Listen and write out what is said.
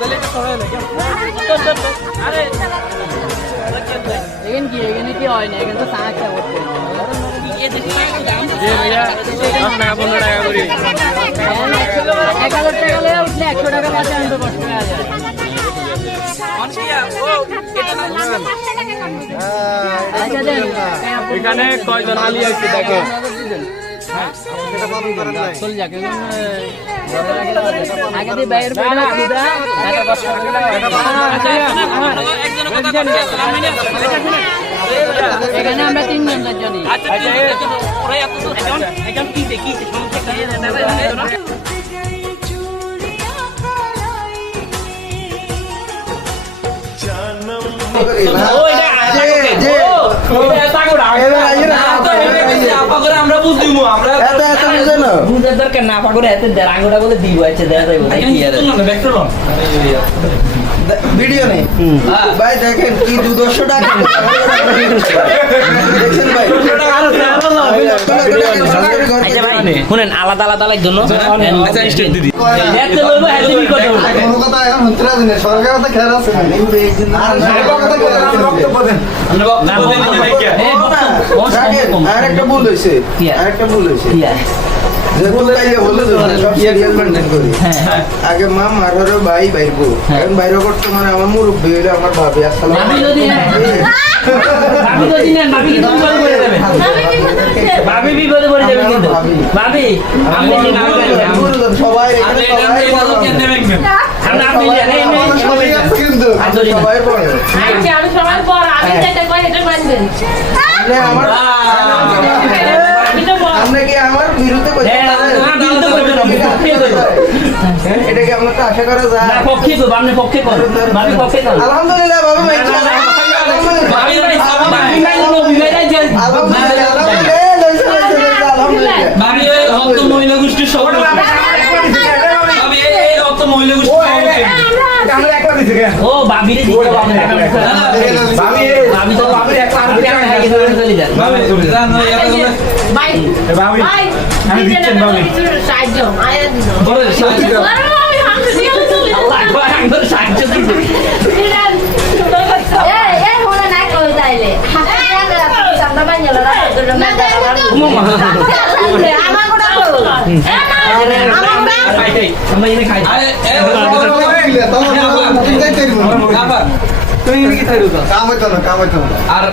তাহলে এটা সরাই না কেন? আরে এখানে কি হয় না, এখানে তো সাহায্য করতে হয়। ভাইয়া 10 টাকা 15 টাকা করে 1000 টাকা লয়ে উঠলে 100 টাকা বাঁচা আনতে কষ্ট হয়ে যায়। এখানে কয়জন আলী আছে দেখো। চল যাক আগে দিয়ে বাইরের পড়া খুদা টাকা কষ্ট এখানে আমরা 3 জন জানি। আচ্ছা ওরা এত তো এখন কি দেখি আমরা বুঝিমু আমরা বুঝার দরকার না পাগরে এত রাঙ্গটা বলে দিব আছে দেখা যাবে ভিডিও নেই ভাই দেখেন কি 200 টাকা দেখেন ভাই আচ্ছা ভাই শুনেন আলাদা আলাদা লাগ জন্য আচ্ছা স্টেট দিদি এত বলবো এত কি কথা কোনো কথা এখন হচ্ছে না সরকার কথা খেয়াল আছে না আর কথা আরেকটা ভুল হইছে আগে মা মারো ভাই বাইরবো এখন বাইরে করতে মানে আমার মুরব্বী হইলে আমার ভাবি ভাবি বিপদে পড়ে যাবে কিন্তু ভাবি সবাই আমরা কি আমার বিরুদ্ধে এটা কি আপনার আশা করা যায় পক্ষে তো আপনি পক্ষে করেন ভাবি পক্ষে করেন আলহামদুলিল্লাহ বাবা ভাবি ওই অত মহিলা গোষ্ঠীর সবার ও ভাবি রে ভাবি তো ভাবি একটা চলে যায় ভাই ভাই আমি দিচ্ছেন ভাবি সাহায্য আয়া দিন বড় সাহায্য আল্লাহ আকবার আমাদের সাহায্য দিতে এই হলো না কই তাইলে সামনে বানিয়ে না আমার কথা বলো আমরা এনে খাই তুমি কি খাই কাম হইতো না আর